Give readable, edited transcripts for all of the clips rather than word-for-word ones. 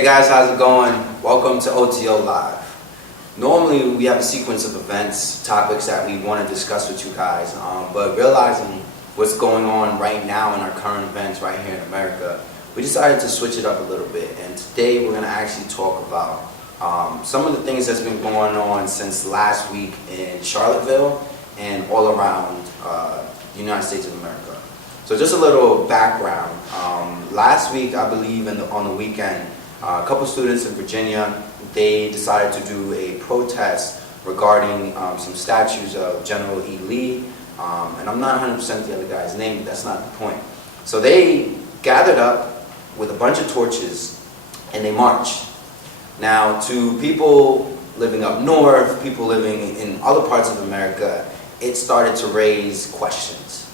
Hey guys, how's it going? Welcome to O.T.O Live. Normally we have a sequence of events, topics that we want to discuss with you guys, but realizing what's going on right now in our current events right here in America, we decided to switch it up a little bit, and today we're going to actually talk about some of the things that's been going on since last week in Charlottesville and all around the United States of America. So just a little background. Last week, I believe on the weekend, a couple students in Virginia, they decided to do a protest regarding some statues of General E. Lee, and I'm not 100% the other guy's name, but that's not the point. So they gathered up with a bunch of torches and they marched. Now, to people living up north, people living in other parts of America, it started to raise questions.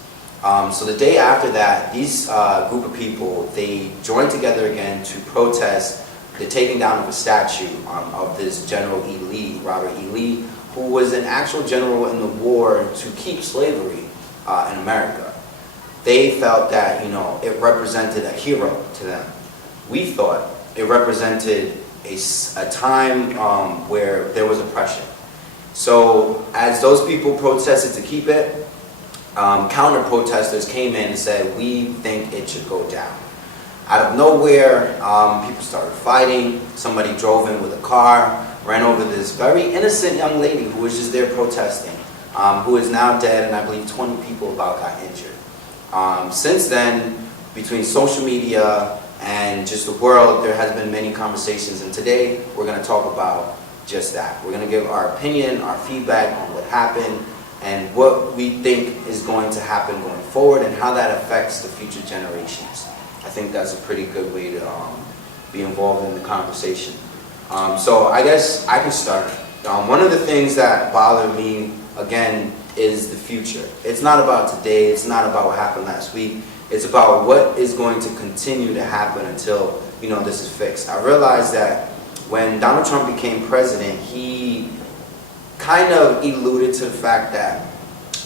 So the day after that, these group of people, they joined together again to protest the taking down of a statue of this General E. Lee, Robert E. Lee, who was an actual general in the war to keep slavery in America. They felt that, it represented a hero to them. We thought it represented a time where there was oppression. So as those people protested to keep it, counter-protesters came in and said, we think it should go down. Out of nowhere, people started fighting. Somebody drove in with a car, ran over this very innocent young lady who was just there protesting, who is now dead, and I believe 20 people about got injured. Since then, between social media and just the world, there has been many conversations, and today we're going to talk about just that. We're going to give our opinion, our feedback on what happened, and what we think is going to happen going forward and how that affects the future generations. I think that's a pretty good way to be involved in the conversation. So I guess I can start. One of the things that bother me, again, is the future. It's not about today, it's not about what happened last week, it's about what is going to continue to happen until this is fixed. I realized that when Donald Trump became president, he kind of alluded to the fact that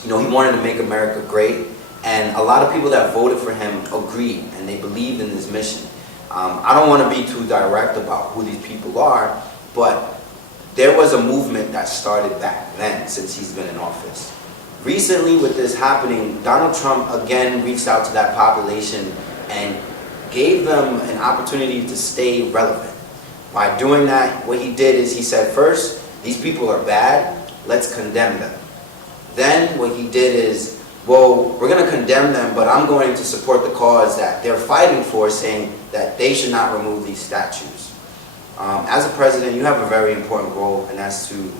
he wanted to make America great, and a lot of people that voted for him agreed and they believed in his mission. I don't want to be too direct about who these people are, but there was a movement that started back then since he's been in office. Recently, with this happening, Donald Trump again reached out to that population and gave them an opportunity to stay relevant. By doing that, what he did is he said, first, these people are bad, let's condemn them. Then what he did is, well, we're going to condemn them, but I'm going to support the cause that they're fighting for, saying that they should not remove these statues. As a president, you have a very important role, and that's to,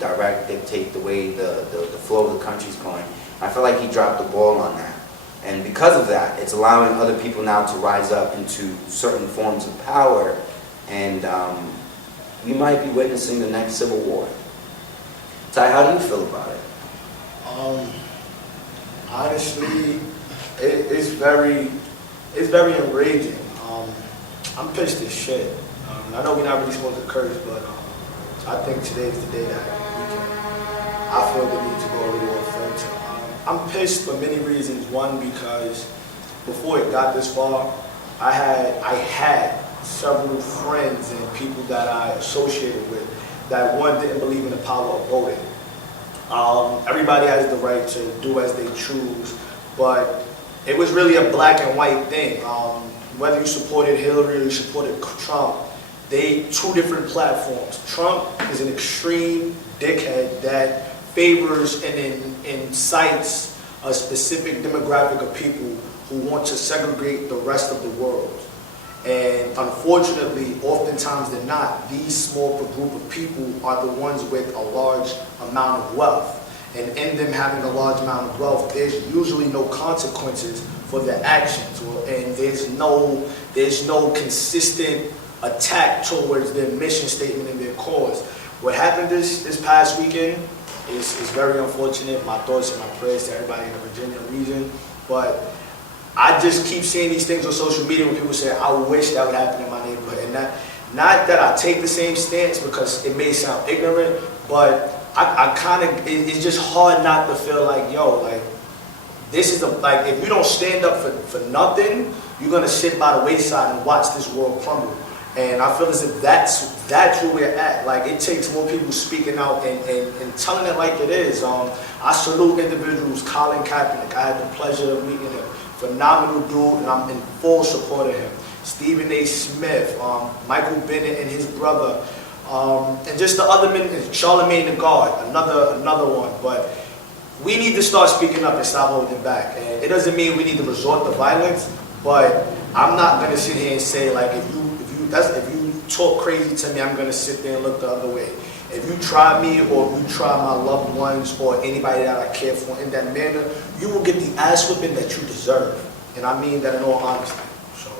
direct, dictate the way the flow of the country's going. I feel like he dropped the ball on that. And because of that, it's allowing other people now to rise up into certain forms of power, and we might be witnessing the next civil war. Ty, how do you feel about it? Honestly, it's very enraging. I'm pissed as shit. I know we're not really supposed to curse, but I think today's the day that I feel the need to go a little offensive. I'm pissed for many reasons. One, because before it got this far, I had several friends and people that I associated with that, one, didn't believe in the power of voting. Everybody has the right to do as they choose, but it was really a black and white thing. Whether you supported Hillary or you supported Trump, two different platforms. Trump is an extreme dickhead that favors and incites a specific demographic of people who want to segregate the rest of the world. And unfortunately, oftentimes than not, these small group of people are the ones with a large amount of wealth. And in them having a large amount of wealth, there's usually no consequences for their actions, and there's no consistent attack towards their mission statement and their cause. What happened this past weekend is very unfortunate. My thoughts and my prayers to everybody in the Virginia region, but I just keep seeing these things on social media when people say, I wish that would happen in my neighborhood. And not that I take the same stance, because it may sound ignorant, but I kind of, it's just hard not to feel like, this is like, if you don't stand up for nothing, you're going to sit by the wayside and watch this world crumble. And I feel as if that's where we're at. Like, it takes more people speaking out and telling it like it is. I salute individuals. Colin Kaepernick, I had the pleasure of meeting him. Phenomenal dude, and I'm in full support of him. Stephen A. Smith, Michael Bennett and his brother, and just the other men, Charlemagne the God, another one. But we need to start speaking up and stop holding back. And it doesn't mean we need to resort to violence, but I'm not gonna sit here and say, like, if you talk crazy to me, I'm gonna sit there and look the other way. If you try me, or you try my loved ones, or anybody that I care for in that manner, you will get the ass whipping that you deserve. And I mean that in all honesty. So,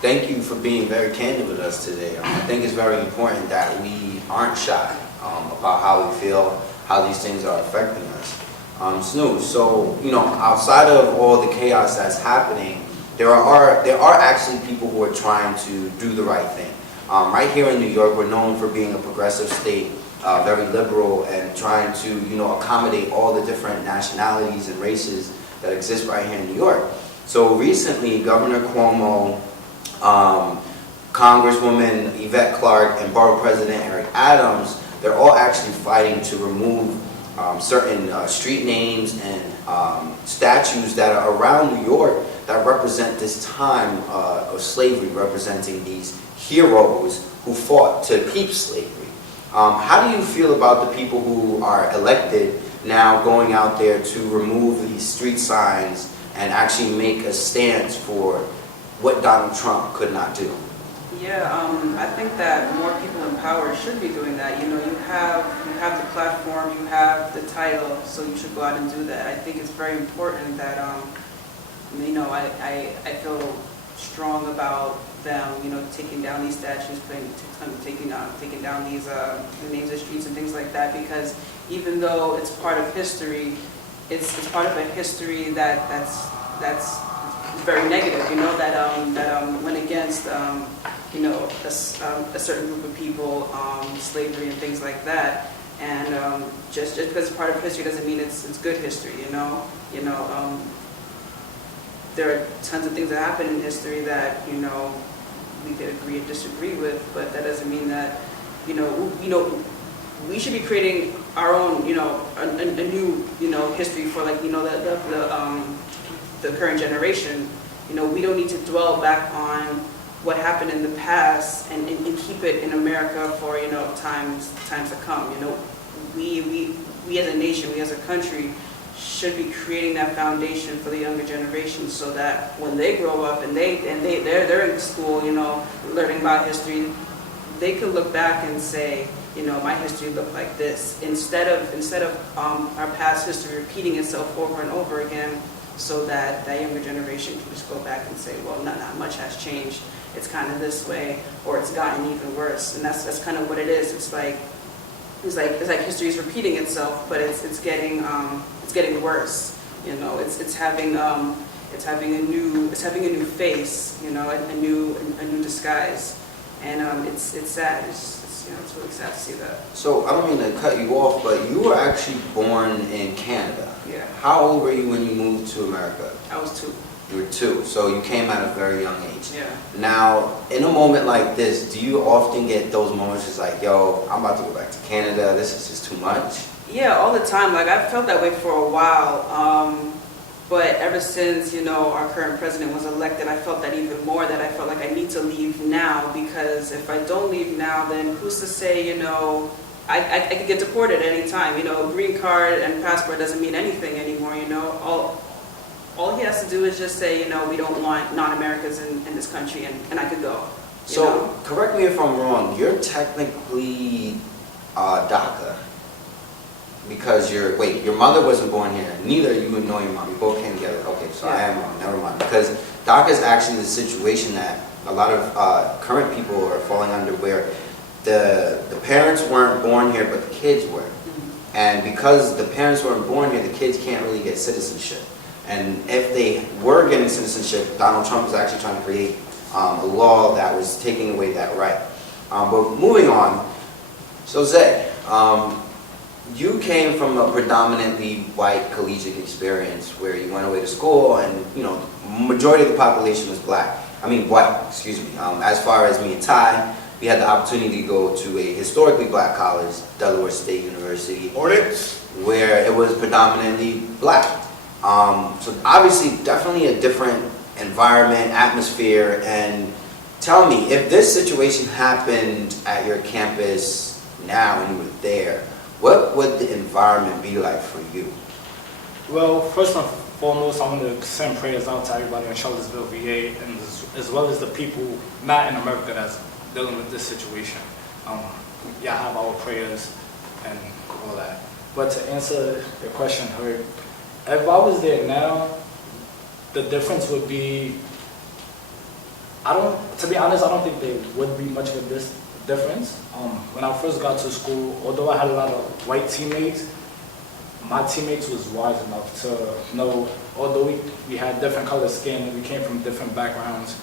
thank you for being very candid with us today. I think it's very important that we aren't shy about how we feel, how these things are affecting us. Snoop, so, outside of all the chaos that's happening, there are actually people who are trying to do the right thing. Right here in New York, we're known for being a progressive state, very liberal, and trying to, accommodate all the different nationalities and races that exist right here in New York. So recently, Governor Cuomo, Congresswoman Yvette Clarke, and Borough President Eric Adams, they're all actually fighting to remove certain street names and statues that are around New York that represent this time of slavery, representing these heroes who fought to keep slavery. How do you feel about the people who are elected now going out there to remove these street signs and actually make a stance for what Donald Trump could not do? Yeah, I think that more people in power should be doing that. You have the platform, you have the title, so you should go out and do that. I think it's very important that I feel strong about them, taking down these statues, taking down these names of streets and things like that, because even though it's part of history, it's part of a history that's very negative, that went against a certain group of people, slavery and things like that. And just because it's part of history doesn't mean it's good history, there are tons of things that happen in history that, we could agree and disagree with, but that doesn't mean that, we should be creating our own, a new, history for, like, the current generation. We don't need to dwell back on what happened in the past and keep it in America for, times to come. We as a nation, we as a country, should be creating that foundation for the younger generation, so that when they grow up and they're in school, learning about history, they can look back and say, my history looked like this, instead of our past history repeating itself over and over again, so that younger generation can just go back and say, well, not much has changed. It's kind of this way, or it's gotten even worse. And that's kind of what it is. It's like history is repeating itself, but it's getting worse. It's having a new face, a new disguise, and it's sad. It's really sad to see that. So I don't mean to cut you off, but you were actually born in Canada. Yeah. How old were you when you moved to America? I was 2. You were 2, so you came at a very young age. Yeah. Now, in a moment like this, do you often get those moments just like, yo, I'm about to go back to Canada, this is just too much? Yeah, all the time. Like, I felt that way for a while. But ever since, our current president was elected, I felt that even more, that I felt like I need to leave now, because if I don't leave now, then who's to say, I could get deported at any time. Green card and passport doesn't mean anything anymore, All he has to do is just say, we don't want non-Americans in this country, and I could go. So, correct me if I'm wrong, you're technically DACA. Because your mother wasn't born here. Neither you nor your mom. You both came together. Okay, so yeah. I am wrong. Never mind. Because DACA is actually the situation that a lot of current people are falling under, where the parents weren't born here, but the kids were. Mm-hmm. And because the parents weren't born here, the kids can't really get citizenship. And if they were getting citizenship, Donald Trump is actually trying to create a law that was taking away that right. But moving on, so Zay, you came from a predominantly white collegiate experience where you went away to school and, majority of the population was black. white, excuse me. As far as me and Ty, we had the opportunity to go to a historically black college, Delaware State University, Hornets. where it was predominantly black. So obviously, definitely a different environment, atmosphere, and tell me, if this situation happened at your campus now when you were there, what would the environment be like for you? Well, first and foremost, I want to send prayers out to everybody in Charlottesville, VA, and as well as the people not in America that's dealing with this situation. Y'all have our prayers and all that. But to answer your question, Herb, if I was there now, the difference would be, to be honest, I don't think there would be much of a difference. When I first got to school, although I had a lot of white teammates, my teammates was wise enough to know, although we had different color skin and we came from different backgrounds,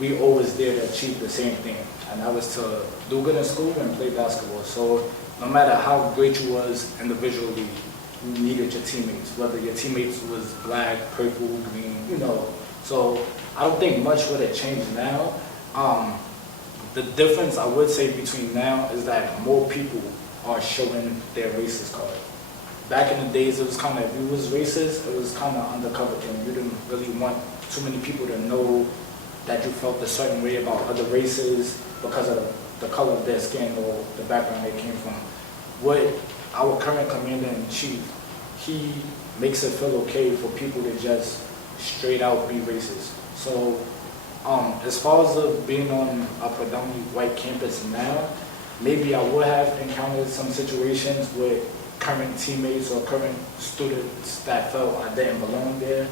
we always did achieve the same thing, and that was to do good in school and play basketball. So no matter how great you was individually, you needed your teammates, whether your teammates was black, purple, green, So I don't think much would have changed now. The difference I would say between now is that more people are showing their racist card. Back in the days, it was kind of, if you was racist, it was kind of undercover thing. You didn't really want too many people to know that you felt a certain way about other races because of the color of their skin or the background they came from. What our current commander-in-chief, he makes it feel okay for people to just straight out be racist. So as far as being on a predominantly white campus now, maybe I would have encountered some situations with current teammates or current students that felt I didn't belong there.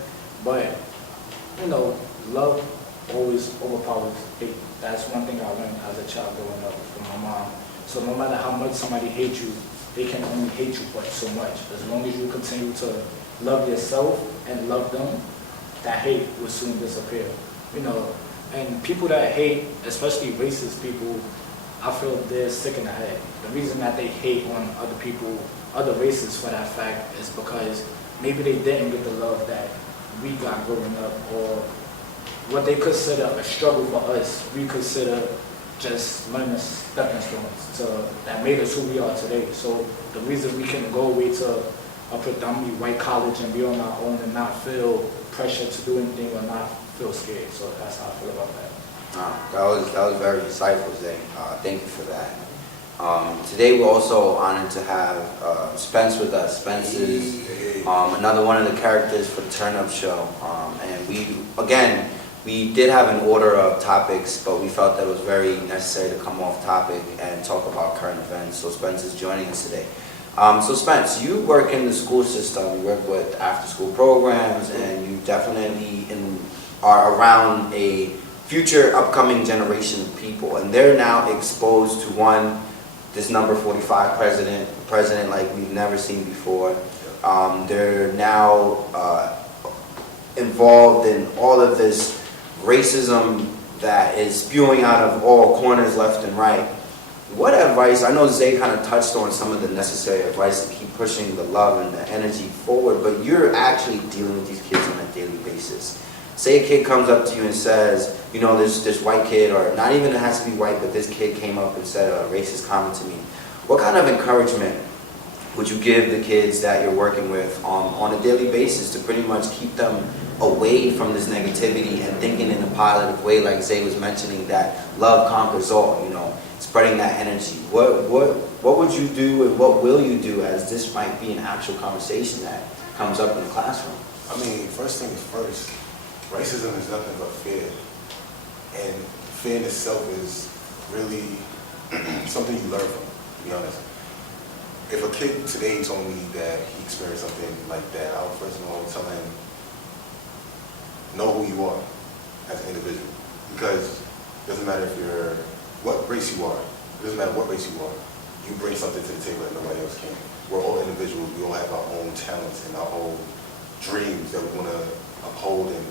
But, love always overpowers hate. That's one thing I learned as a child growing up from my mom. So no matter how much somebody hates you, they can only hate you but so much. As long as you continue to love yourself and love them, that hate will soon disappear. And people that hate, especially racist people, I feel they're sick in the head. The reason that they hate on other people, other races for that fact, is because maybe they didn't get the love that we got growing up, or what they consider a struggle for us, we consider just learning stepping stones that made us who we are today. So the reason we can go away to a predominantly white college and be on our own and not feel pressure to do anything or not feel scared. So that's how I feel about that. That was very insightful, Zay. Thank you for that. Today we're also honored to have Spence with us. Spence is another one of the characters for the Turn Up Show. And we did have an order of topics, but we felt that it was very necessary to come off topic and talk about current events. So Spence is joining us today. So Spence, you work in the school system, you work with after-school programs, and you definitely are around a future upcoming generation of people, and they're now exposed to this number 45 president like we've never seen before. They're now involved in all of this racism that is spewing out of all corners left and right. What advice, I know Zay kind of touched on some of the necessary advice to keep pushing the love and the energy forward, but you're actually dealing with these kids on a daily basis. Say a kid comes up to you and says, this white kid, or not even it has to be white, but this kid came up and said a racist comment to me. What kind of encouragement would you give the kids that you're working with on a daily basis to pretty much keep them away from this negativity and thinking in a positive way, like Zay was mentioning, that love conquers all, spreading that energy? What would you do and what will you do, as this might be an actual conversation that comes up in the classroom? First thing is first, racism is nothing but fear. And fear in itself is really something you learn from, to be honest. If a kid today told me that he experienced something like that, I would first of all tell him, know who you are as an individual. Because it doesn't matter what race you are, it doesn't matter what race you are, you bring something to the table that nobody else can. We're all individuals, we all have our own talents and our own dreams that we want to uphold and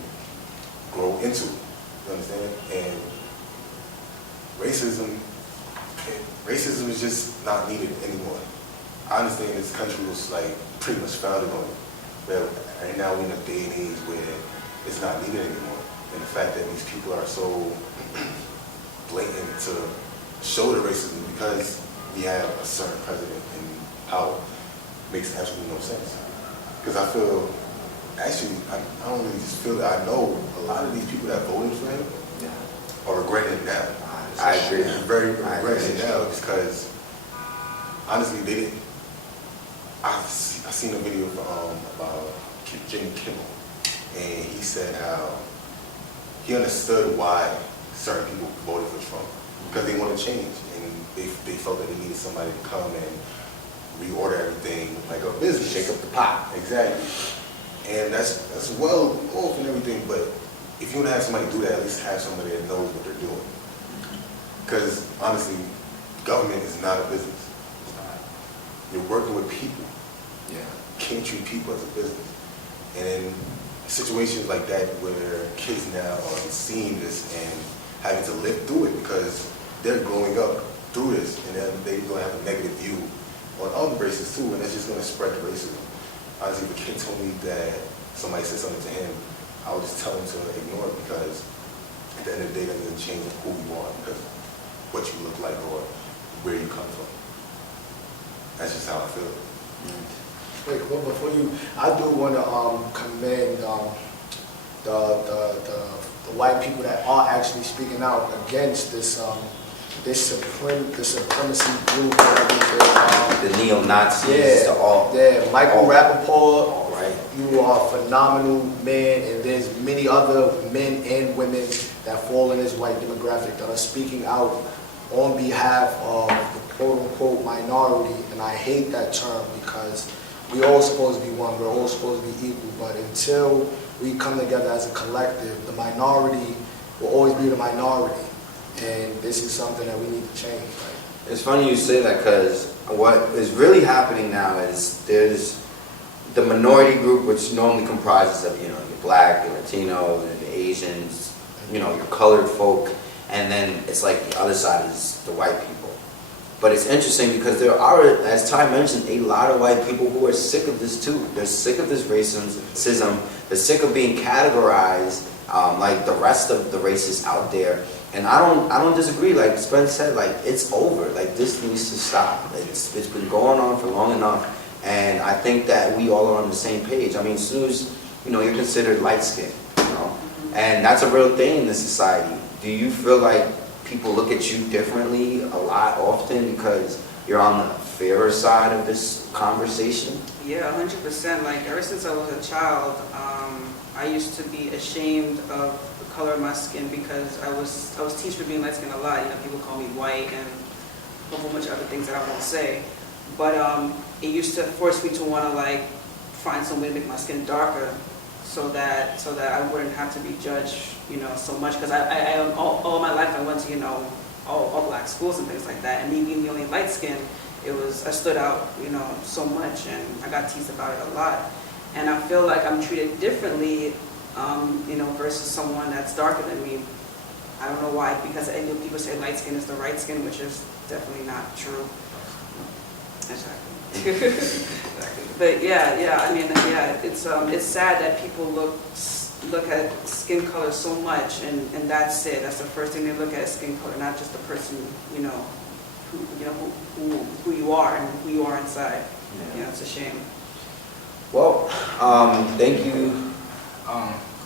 grow into. You understand? And racism is just not needed anymore. I understand this country was pretty much founded on it. But right now we're in a day and age where it's not needed anymore. And the fact that these people are so blatant to show the racism because we have a certain president in power makes absolutely no sense. Because I feel, actually, I don't really just feel that. I know a lot of these people that voted for him are regretting it now. I agree. Very regretting it now because honestly, they didn't. I seen a video about Jimmy Kimmel, and he said how he understood why certain people voted for Trump because they want to change, and they felt that they needed somebody to come and reorder everything like a business, Shake up the pot. exactly. And that's well off and everything, but if you want to have somebody do that, at least have somebody that knows what they're doing. Because honestly, government is not a business. You're working with people. Yeah. You can't treat people as a business. And in situations like that where kids now are seeing this and having to live through it because they're growing up through this and then they're going to have a negative view on other races too, and that's just going to spread the racism. Honestly, if a kid told me that somebody said something to him, I would just tell him to ignore it because at the end of the day, that doesn't change who you are because what you look like or where you come from. That's just how I feel. Wait, well, before you, I do want to commend the white people that are actually speaking out against this supremacy group and everything. The neo-Nazis, the all. Yeah, Michael Rappaport, All right. you are a phenomenal man, and there's many other men and women that fall in this white demographic that are speaking out on behalf of the quote-unquote minority, and I hate that term because we're all supposed to be one, we're all supposed to be equal, but until we come together as a collective, the minority will always be the minority, and this is something that we need to change. Right? It's funny you say that because what is really happening now is there's the minority group, which normally comprises of, your black, your Latino, the Asians, your colored folk, and then it's like the other side is the white people. But it's interesting because there are, as Ty mentioned, a lot of white people who are sick of this too. They're sick of this racism. They're sick of being categorized like the rest of the racists out there. And I don't disagree. Like Spence said, like it's over. Like this needs to stop. It's been going on for long enough, and I think that we all are on the same page. I mean, as soon as you're considered light skinned, and that's a real thing in this society. Do you feel like people look at you differently a lot often because you're on the fairer side of this conversation? Yeah, 100%. Like ever since I was a child, I used to be ashamed of the color of my skin because I was teased for being light skinned a lot. People call me white and a whole bunch of other things that I won't say. But it used to force me to want to like find some way to make my skin darker, so that I wouldn't have to be judged, so much. Because I all my life I went to all black schools and things like that, and me being the only light skin, I stood out, so much, and I got teased about it a lot. And I feel like I'm treated differently, versus someone that's darker than me. I don't know why, because I know people say light skin is the right skin, which is definitely not true. Exactly. But yeah, I mean, it's sad that people look at skin color so much, and that's it. That's the first thing they look at, is skin color, not just the person, who you are and who you are inside. Yeah. It's a shame. Well, thank you.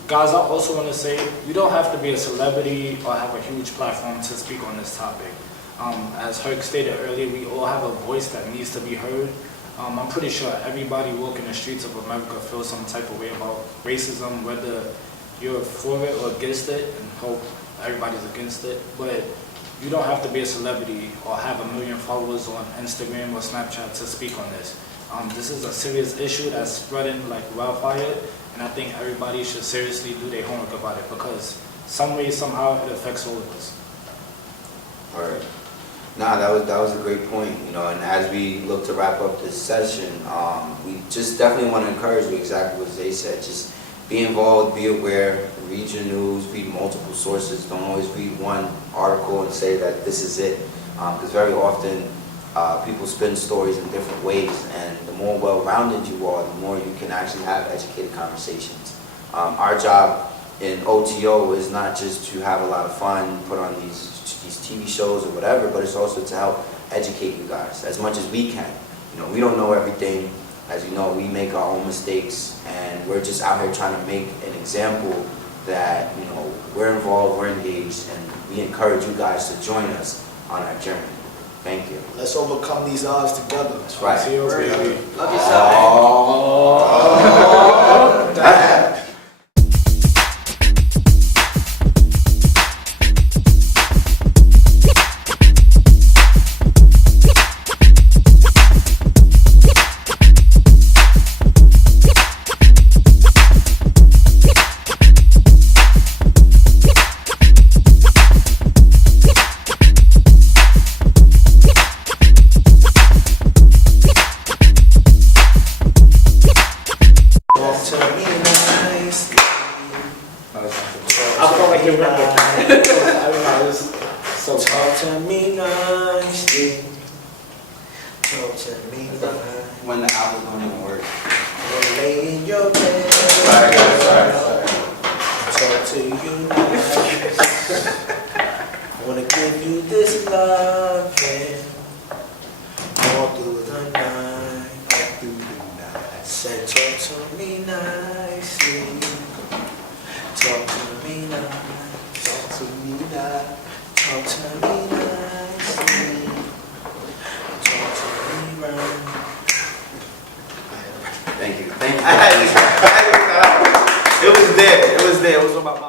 Guys, I also want to say, you don't have to be a celebrity or have a huge platform to speak on this topic. As Herc stated earlier, we all have a voice that needs to be heard. I'm pretty sure everybody walking the streets of America feels some type of way about racism, whether you're for it or against it, and hope everybody's against it. But you don't have to be a celebrity or have 1 million followers on Instagram or Snapchat to speak on this. This is a serious issue that's spreading like wildfire, and I think everybody should seriously do their homework about it because some way, somehow, it affects all of us. All right. Nah, that was a great point, and as we look to wrap up this session, we just definitely want to encourage you exactly what Zay said. Just be involved, be aware, read your news, read multiple sources. Don't always read one article and say that this is it, because very often people spin stories in different ways, and the more well-rounded you are, the more you can actually have educated conversations. Our job in O.T.O is not just to have a lot of fun, put on these TV shows or whatever, but it's also to help educate you guys as much as we can. You know, we don't know everything. As you know, we make our own mistakes, and we're just out here trying to make an example that, you know, we're involved, we're engaged, and we encourage you guys to join us on our journey. Thank you. Let's overcome these odds together. That's right. See you, baby. Love yourself. Oh, that. I felt like you're rapping. I don't know, it's so Talk to me nicely. Talk to me nicely. When the album don't even work. Lay in your bed. Sorry. Talk to you nice. I wanna give you this loving all through the night. All through the night. Say talk to me nicely. Talk to me nice. Talk to me now. Talk to me nicely. Talk to me right. Thank you. Thank you. It was there. It was on my mind.